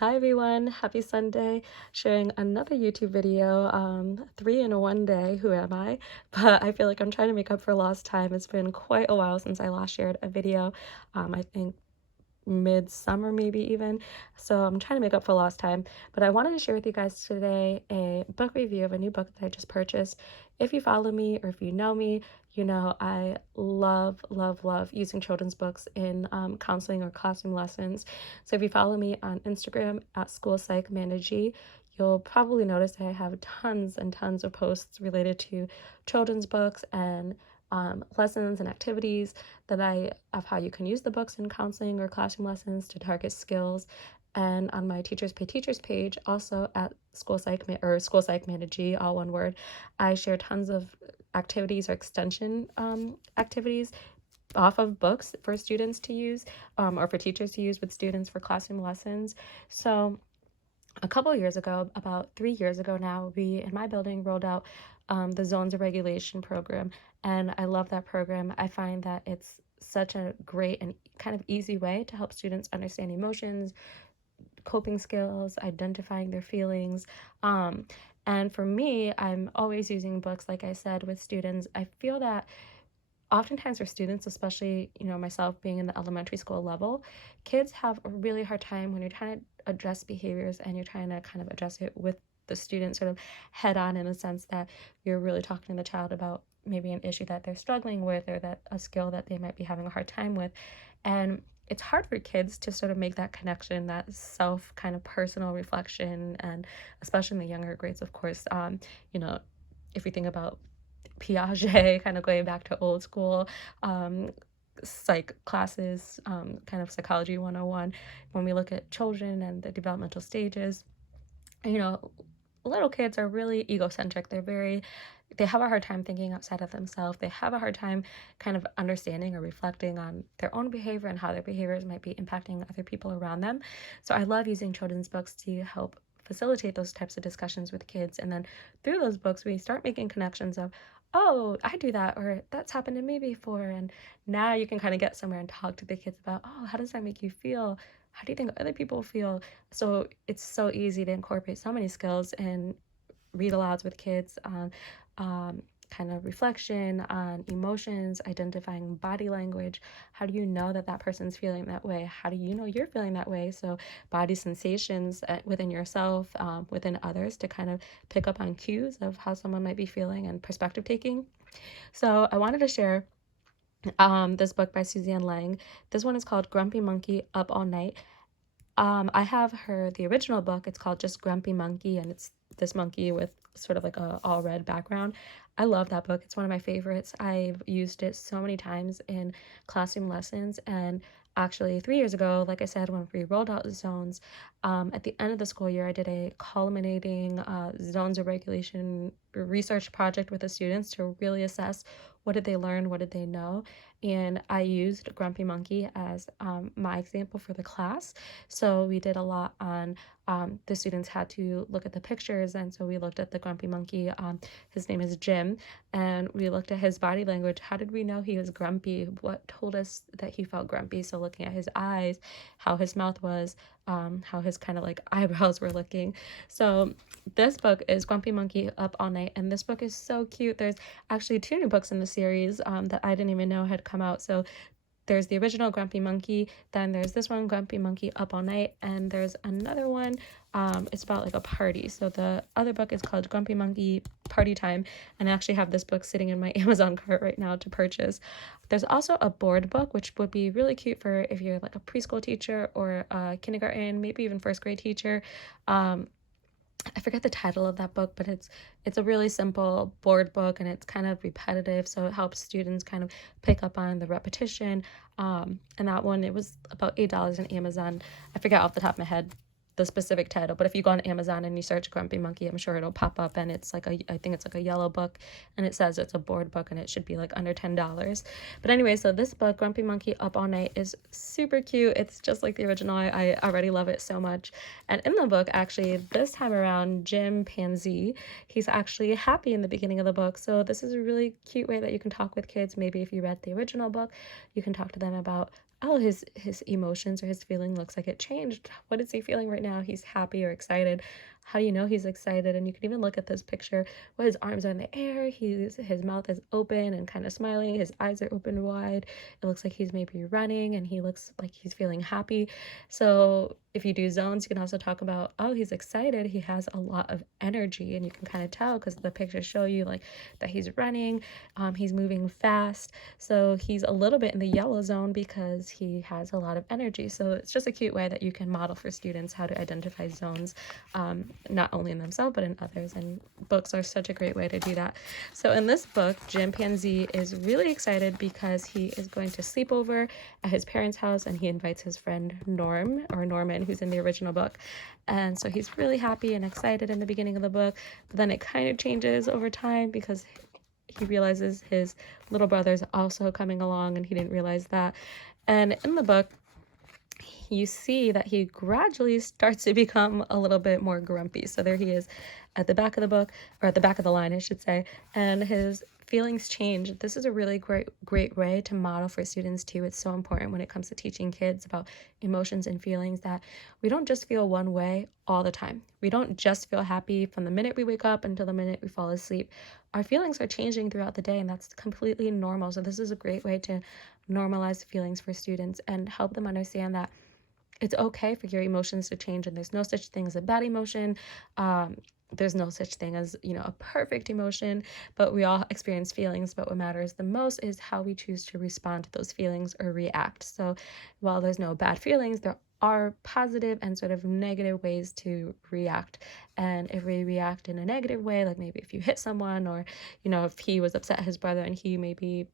Hi everyone, happy Sunday. Sharing another YouTube video, 3 in 1 day, who am I? But I feel like I'm trying to make up for lost time. It's been quite a while since I last shared a video, I think midsummer maybe even. So I'm trying to make up for lost time. But I wanted to share with you guys today a book review of a new book that I just purchased. If you follow me or if you know me, you know I love using children's books in counseling or classroom lessons. So if you follow me on Instagram at School Psych Managee, you'll probably notice I have tons and tons of posts related to children's books and lessons and activities of how you can use the books in counseling or classroom lessons to target skills. And on my Teachers Pay Teachers page, also at School Psych Managee, all one word, I share tons of activities or extension activities off of books for students to use, or for teachers to use with students for classroom lessons. So a couple of years ago, about 3 years ago now, we in my building rolled out the Zones of Regulation program, and I love that program. I find that it's such a great and kind of easy way to help students understand emotions, coping skills, identifying their feelings. And for me, I'm always using books, like I said, with students. I feel that oftentimes for students, especially, myself being in the elementary school level, kids have a really hard time when you're trying to address behaviors and you're trying to kind of address it with the student sort of head on, in a sense that you're really talking to the child about maybe an issue that they're struggling with, or that a skill that they might be having a hard time with. And it's hard for kids to sort of make that connection, that self kind of personal reflection, and especially in the younger grades, of course. You know, if we think about Piaget, kind of going back to old school psych classes, kind of psychology 101, when we look at children and the developmental stages, you know, little kids are really egocentric. They have a hard time thinking outside of themselves. They have a hard time kind of understanding or reflecting on their own behavior and how their behaviors might be impacting other people around them. So I love using children's books to help facilitate those types of discussions with kids. And then through those books, we start making connections of, oh, I do that, or that's happened to me before. And now you can kind of get somewhere and talk to the kids about, oh, how does that make you feel? How do you think other people feel? So it's so easy to incorporate so many skills and read alouds with kids on kind of reflection, on emotions, identifying body language. How do you know that that person's feeling that way? How do you know you're feeling that way? So body sensations within yourself, within others, to kind of pick up on cues of how someone might be feeling, and perspective taking. So I wanted to share this book by Suzanne Lang. This one is called Grumpy Monkey Up All Night. I have the original book. It's called just Grumpy Monkey, and it's this monkey with sort of like a all red background. I love that book. It's one of my favorites. I've used it so many times in classroom lessons. And actually 3 years ago, like I said, when we rolled out the zones, at the end of the school year, I did a culminating zones of regulation research project with the students to really assess what did they learn, what did they know. And I used Grumpy Monkey as my example for the class. So we did a lot on the students had to look at the pictures, and so we looked at the grumpy monkey. His name is Jim, and we looked at his body language. How did we know he was grumpy? What told us that he felt grumpy? So looking at his eyes, how his mouth was, how his kind of like eyebrows were looking. So this book is Grumpy Monkey Up All Night, and this book is so cute. There's actually 2 new books in the series that I didn't even know had come out. So there's the original Grumpy Monkey, then there's this one, Grumpy Monkey Up All Night, and there's another one, it's about like a party. So the other book is called Grumpy Monkey Party Time, and I actually have this book sitting in my Amazon cart right now to purchase. There's also a board book, which would be really cute for if you're like a preschool teacher or a kindergarten, maybe even first grade teacher. I forget the title of that book, but it's a really simple board book, and it's kind of repetitive, so it helps students kind of pick up on the repetition. And that one, it was about $8 on Amazon. I forget off the top of my head the specific title, but if you go on Amazon and you search Grumpy Monkey, I'm sure it'll pop up, and it's like I think it's like a yellow book, and it says it's a board book, and it should be like under $10. But anyway, so this book, Grumpy Monkey Up All Night, is super cute. It's just like the original. I already love it so much. And in the book, actually, this time around, Jim Pansy, he's actually happy in the beginning of the book. So this is a really cute way that you can talk with kids. Maybe if you read the original book, you can talk to them about oh, his emotions or his feeling looks like it changed. What is he feeling right now? He's happy or excited. How do you know he's excited? And you can even look at this picture where his arms are in the air, his mouth is open and kind of smiling, his eyes are open wide. It looks like he's maybe running and he looks like he's feeling happy. So if you do zones, you can also talk about, oh, he's excited, he has a lot of energy, and you can kind of tell because the pictures show you like that he's running, he's moving fast. So he's a little bit in the yellow zone because he has a lot of energy. So it's just a cute way that you can model for students how to identify zones, not only in themselves but in others, and books are such a great way to do that. So in this book, Chimpanzee is really excited because he is going to sleep over at his parents' house, and he invites his friend Norman, who's in the original book. And so he's really happy and excited in the beginning of the book, but then it kind of changes over time because he realizes his little brother's also coming along, and he didn't realize that. And in the book, you see that he gradually starts to become a little bit more grumpy. So there he is at the back of the book, or at the back of the line, I should say, and his feelings change. This is a really great way to model for students too. It's so important when it comes to teaching kids about emotions and feelings that we don't just feel one way all the time. We don't just feel happy from the minute we wake up until the minute we fall asleep. Our feelings are changing throughout the day, and that's completely normal. So this is a great way to normalize feelings for students and help them understand that it's okay for your emotions to change, and there's no such thing as a bad emotion. There's no such thing as, a perfect emotion, but we all experience feelings. But what matters the most is how we choose to respond to those feelings or react. So while there's no bad feelings, there are positive and sort of negative ways to react. And if we react in a negative way, like maybe if you hit someone, or, if he was upset at his brother and he maybe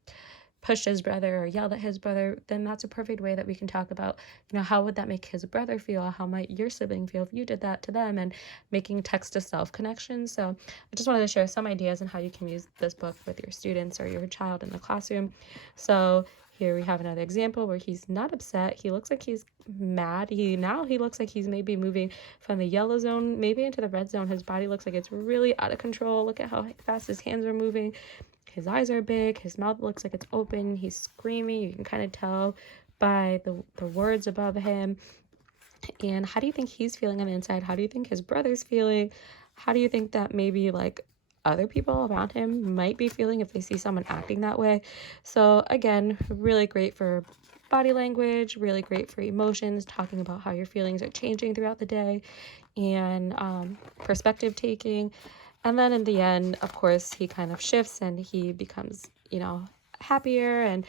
pushed his brother or yelled at his brother, then that's a perfect way that we can talk about, how would that make his brother feel? How might your sibling feel if you did that to them? And making text to self connections. So I just wanted to share some ideas on how you can use this book with your students or your child in the classroom. So here we have another example where he's not upset. He looks like he's mad. He looks like he's maybe moving from the yellow zone, maybe into the red zone. His body looks like it's really out of control. Look at how fast his hands are moving. His eyes are big, his mouth looks like it's open, he's screaming. You can kind of tell by the words above him. And how do you think he's feeling on the inside? How do you think his brother's feeling? How do you think that maybe like other people around him might be feeling if they see someone acting that way? So again, really great for body language, really great for emotions, talking about how your feelings are changing throughout the day, and perspective taking. And then in the end, of course, he kind of shifts and he becomes, happier. And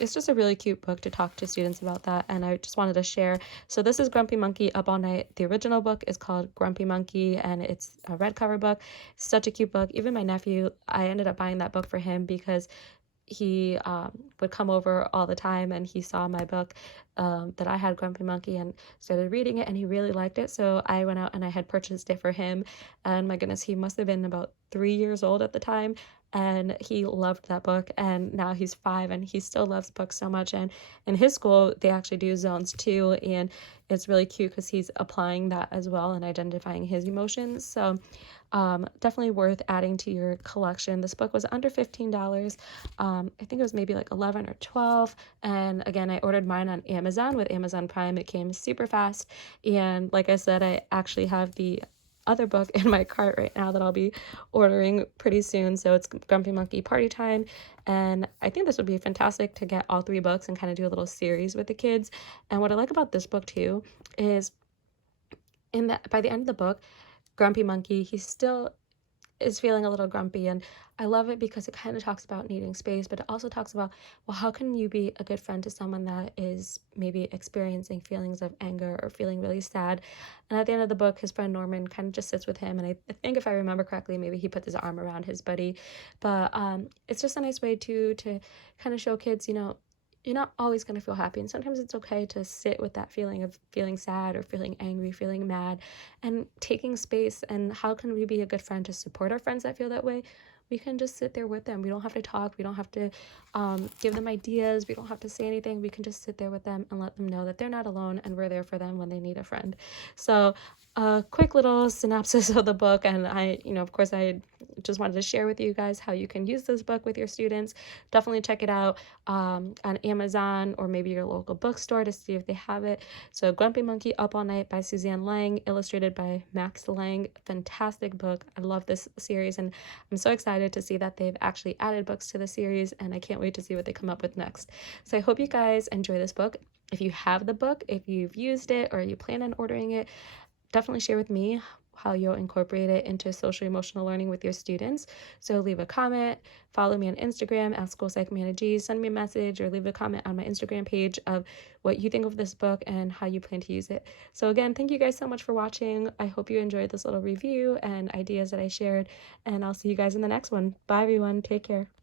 it's just a really cute book to talk to students about that. And I just wanted to share. So this is Grumpy Monkey Up All Night. The original book is called Grumpy Monkey, and it's a red cover book. Such a cute book. Even my nephew, I ended up buying that book for him because he would come over all the time, and he saw my book that I had, Grumpy Monkey, and started reading it, and he really liked it. So I went out and I had purchased it for him, and my goodness, he must have been about 3 years old at the time, and he loved that book. And now he's 5 and he still loves books so much. And in his school they actually do zones too, and it's really cute because he's applying that as well and identifying his emotions. So definitely worth adding to your collection. This book was under $15. I think it was maybe like 11 or 12. And again, I ordered mine on Amazon with Amazon Prime. It came super fast. And like I said, I actually have the other book in my cart right now that I'll be ordering pretty soon. So it's Grumpy Monkey Party Time. And I think this would be fantastic to get all 3 books and kind of do a little series with the kids. And what I like about this book too is by the end of the book, Grumpy Monkey, he still is feeling a little grumpy, and I love it because it kind of talks about needing space, but it also talks about, well, how can you be a good friend to someone that is maybe experiencing feelings of anger or feeling really sad? And at the end of the book, his friend Norman kind of just sits with him, and I think if I remember correctly, maybe he puts his arm around his buddy. But it's just a nice way to kind of show kids, you're not always going to feel happy, and sometimes it's okay to sit with that feeling of feeling sad or feeling angry, feeling mad, and taking space. And how can we be a good friend to support our friends that feel that way? We can just sit there with them. We don't have to talk. We don't have to give them ideas. We don't have to say anything. We can just sit there with them and let them know that they're not alone, and we're there for them when they need a friend. So a quick little synopsis of the book, and of course, I just wanted to share with you guys how you can use this book with your students. Definitely check it out on Amazon or maybe your local bookstore to see if they have it. So Grumpy Monkey Up All Night by Suzanne Lang, illustrated by Max Lang. Fantastic book. I love this series, and I'm so excited to see that they've actually added books to the series, and I can't wait to see what they come up with next. So I hope you guys enjoy this book. If you have the book, if you've used it, or you plan on ordering it, definitely share with me how you'll incorporate it into social emotional learning with your students. So leave a comment, follow me on Instagram at SchoolPsychManaG, send me a message, or leave a comment on my Instagram page of what you think of this book and how you plan to use it. So again, thank you guys so much for watching. I hope you enjoyed this little review and ideas that I shared, and I'll see you guys in the next one. Bye everyone, take care.